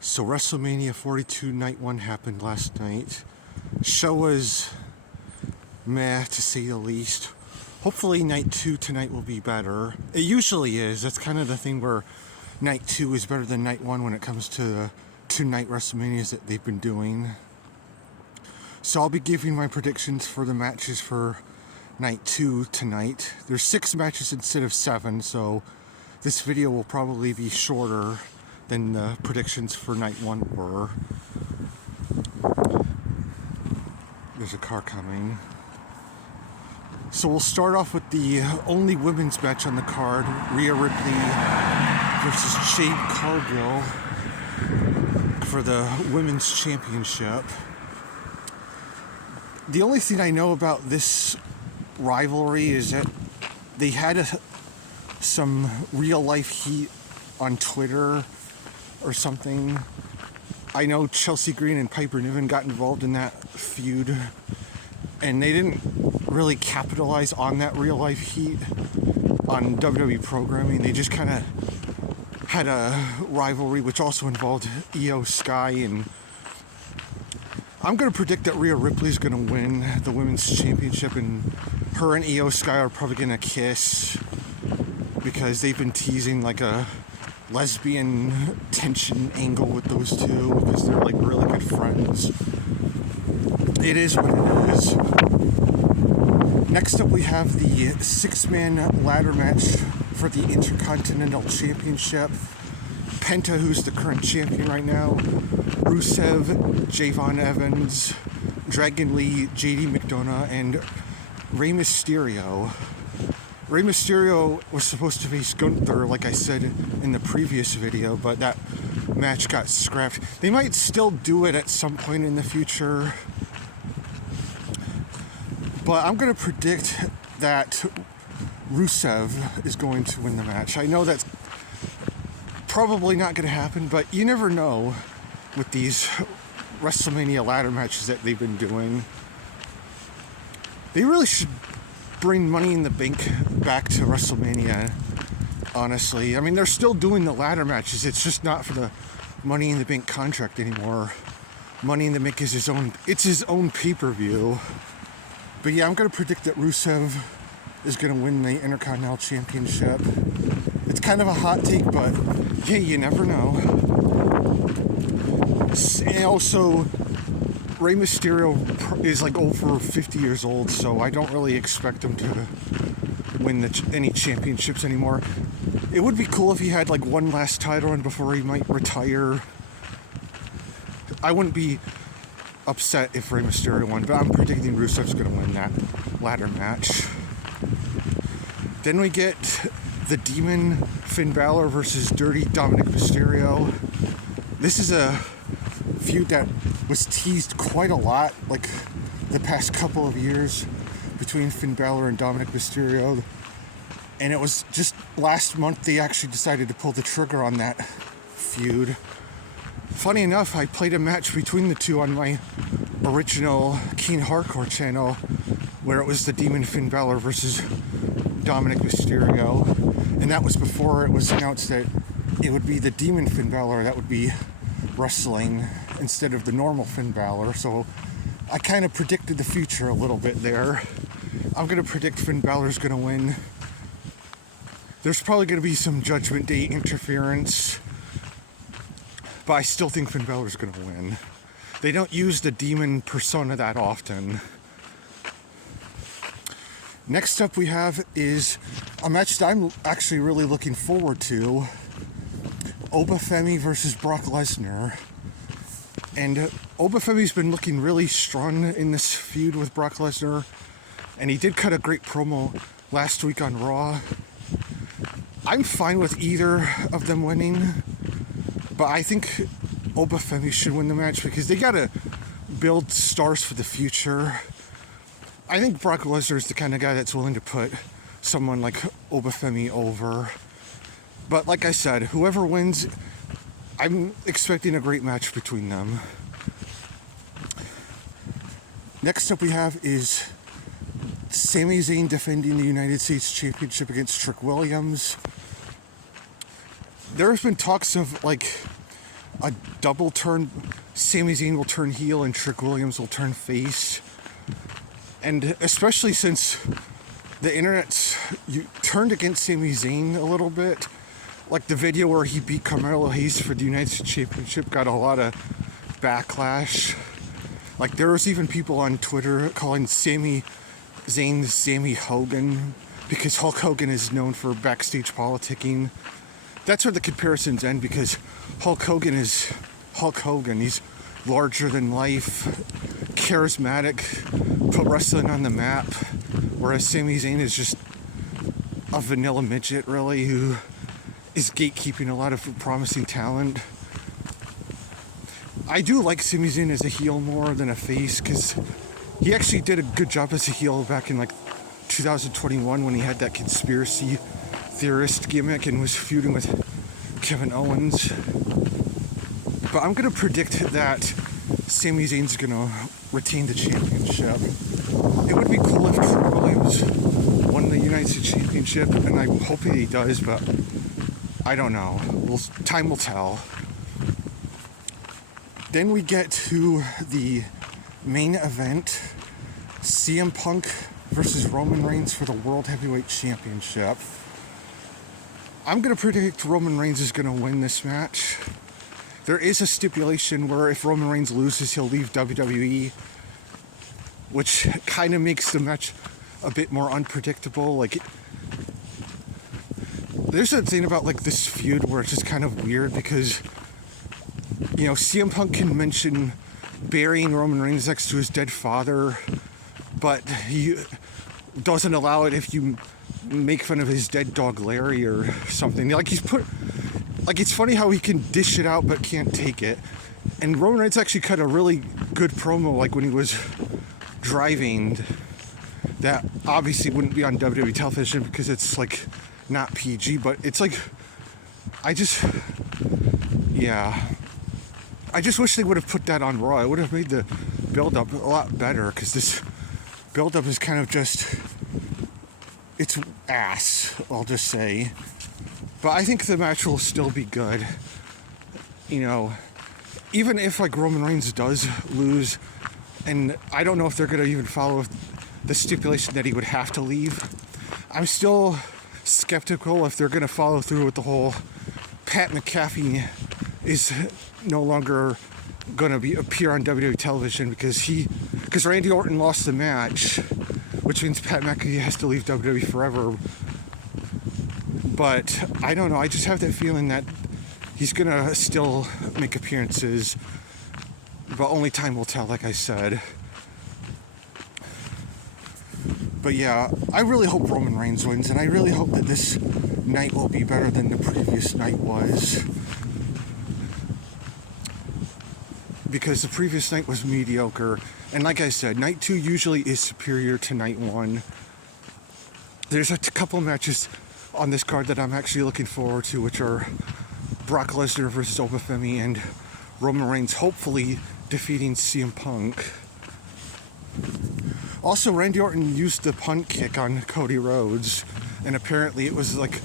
So WrestleMania 42 Night 1 happened last night. Show was meh, to say the least. Hopefully Night 2 tonight will be better. It usually is. That's kind of the thing where Night 2 is better than Night 1 when it comes to the 2-night WrestleManias that they've been doing. So I'll be giving my predictions for the matches for Night 2 tonight. There's 6 matches instead of 7, so this video will probably be shorter than the predictions for Night 1 were. There's a car coming. So we'll start off with the only women's match on the card, Rhea Ripley versus Jade Cargill for the Women's Championship. The only thing I know about this rivalry is that they had some real life heat on Twitter or something. I know Chelsea Green and Piper Niven got involved in that feud, and they didn't really capitalize on that real life heat on WWE programming. They just kind of had a rivalry which also involved Io Sky, and I'm going to predict that Rhea Ripley's going to win the Women's Championship, and her and Io Sky are probably going to kiss because they've been teasing like a lesbian tension angle with those two because they're like really good friends. It is what it is. Next up we have the 6-man ladder match for the Intercontinental Championship. Penta, who's the current champion right now, Rusev, Javon Evans, Dragon Lee, JD McDonough, and Rey Mysterio. Rey Mysterio was supposed to face Gunther, like I said in the previous video, but that match got scrapped. They might still do it at some point in the future, but I'm going to predict that Rusev is going to win the match. I know that's probably not going to happen, but you never know with these WrestleMania ladder matches that they've been doing. They really should bring Money in the Bank back to WrestleMania, honestly. I mean, they're still doing the ladder matches. It's just not for the Money in the Bank contract anymore. Money in the Bank is his own pay-per-view. But yeah, I'm going to predict that Rusev is going to win the Intercontinental Championship. It's kind of a hot take, but hey, you never know. And also, Rey Mysterio is like over 50 years old, so I don't really expect him to win any championships anymore. It would be cool if he had like one last title run before he might retire. I wouldn't be upset if Rey Mysterio won, but I'm predicting Rusev's going to win that ladder match. Then we get the Demon Finn Balor versus Dirty Dominic Mysterio. This is a feud that was teased quite a lot, like the past couple of years, between Finn Balor and Dominic Mysterio. And it was just last month they actually decided to pull the trigger on that feud. Funny enough, I played a match between the two on my original Keen Hardcore channel, where it was the Demon Finn Balor versus Dominic Mysterio. And that was before it was announced that it would be the Demon Finn Balor that would be wrestling instead of the normal Finn Balor. So I kind of predicted the future a little bit there. I'm going to predict Finn Balor's going to win. There's probably going to be some Judgment Day interference, but I still think Finn Balor's going to win. They don't use the demon persona that often. Next up we have is a match that I'm actually really looking forward to. Obafemi versus Brock Lesnar. And Obafemi's been looking really strong in this feud with Brock Lesnar, and he did cut a great promo last week on Raw. I'm fine with either of them winning, but I think Obafemi should win the match because they gotta build stars for the future. I think Brock Lesnar is the kind of guy that's willing to put someone like Obafemi over. But like I said, whoever wins, I'm expecting a great match between them. Next up we have is Sami Zayn defending the United States Championship against Trick Williams. There have been talks of like a double turn. Sami Zayn will turn heel and Trick Williams will turn face. And especially since the internet's turned against Sami Zayn a little bit. Like the video where he beat Carmelo Hayes for the United States Championship got a lot of backlash. Like there was even people on Twitter calling Sami Zayn Sammy Hogan because Hulk Hogan is known for backstage politicking. That's where the comparisons end because Hulk Hogan is Hulk Hogan. He's larger than life, charismatic, put wrestling on the map, whereas Sami Zayn is just a vanilla midget, really, who is gatekeeping a lot of promising talent. I do like Sami Zayn as a heel more than a face because he actually did a good job as a heel back in like 2021 when he had that conspiracy theorist gimmick and was feuding with Kevin Owens. But I'm going to predict that Sami Zayn's going to retain the championship. It would be cool if Trick Williams won the United States Championship, and I'm hoping he does, but I don't know. Time will tell. Then we get to the main event, CM Punk versus Roman Reigns for the World Heavyweight Championship. I'm going to predict Roman Reigns is going to win this match. There is a stipulation where if Roman Reigns loses, he'll leave WWE, which kind of makes the match a bit more unpredictable. Like, there's a thing about like this feud where it's just kind of weird because, you know, CM Punk can mention burying Roman Reigns next to his dead father, but he doesn't allow it if you make fun of his dead dog Larry or something. Like it's funny how he can dish it out but can't take it. And Roman Reigns actually cut a really good promo, like when he was driving, that obviously wouldn't be on WWE television because it's like not PG, but it's like, I just wish they would have put that on Raw. It would have made the build-up a lot better because this build-up is kind of just, it's ass, I'll just say. But I think the match will still be good. You know, even if like Roman Reigns does lose, and I don't know if they're going to even follow the stipulation that he would have to leave, I'm still skeptical if they're going to follow through with the whole Pat McAfee is no longer going to appear on WWE television because Randy Orton lost the match, which means Pat McAfee has to leave WWE forever. But I don't know, I just have that feeling that he's going to still make appearances, but only time will tell, like I said. But yeah, I really hope Roman Reigns wins, and I really hope that this night will be better than the previous night was. Because the previous night was mediocre, and like I said, night 2 usually is superior to night 1. There's a couple matches on this card that I'm actually looking forward to, which are Brock Lesnar versus Obafemi and Roman Reigns hopefully defeating CM Punk. Also, Randy Orton used the punt kick on Cody Rhodes, and apparently it was like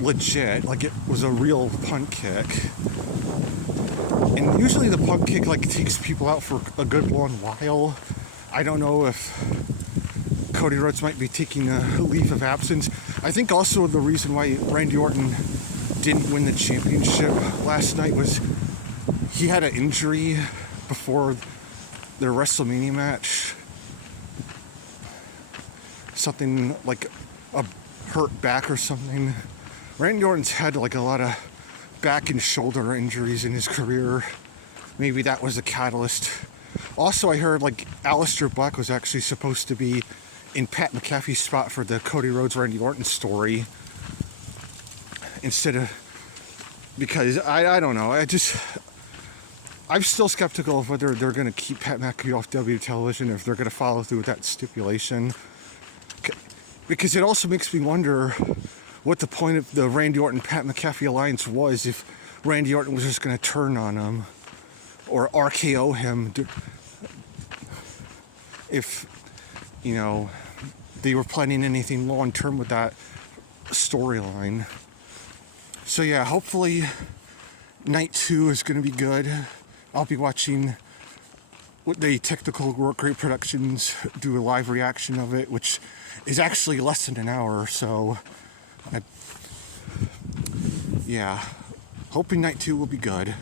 legit, like it was a real punt kick. And usually the punt kick like takes people out for a good long while. I don't know if Cody Rhodes might be taking a leave of absence. I think also the reason why Randy Orton didn't win the championship last night was he had an injury before their WrestleMania match. Something like a hurt back or something. Randy Orton's had like a lot of back and shoulder injuries in his career. Maybe that was a catalyst. Also, I heard like Aleister Black was actually supposed to be in Pat McAfee's spot for the Cody Rhodes Randy Orton story instead of, because I don't know, I'm still skeptical of whether they're going to keep Pat McAfee off WWE television, if they're going to follow through with that stipulation, because it also makes me wonder what the point of the Randy Orton Pat McAfee alliance was if Randy Orton was just going to turn on him or RKO him, if, you know, they were planning anything long term with that storyline. So yeah, hopefully night 2 is going to be good. I'll be watching what the Technical Work Rate Productions do a live reaction of it, which is actually less than an hour, so yeah, hoping night 2 will be good.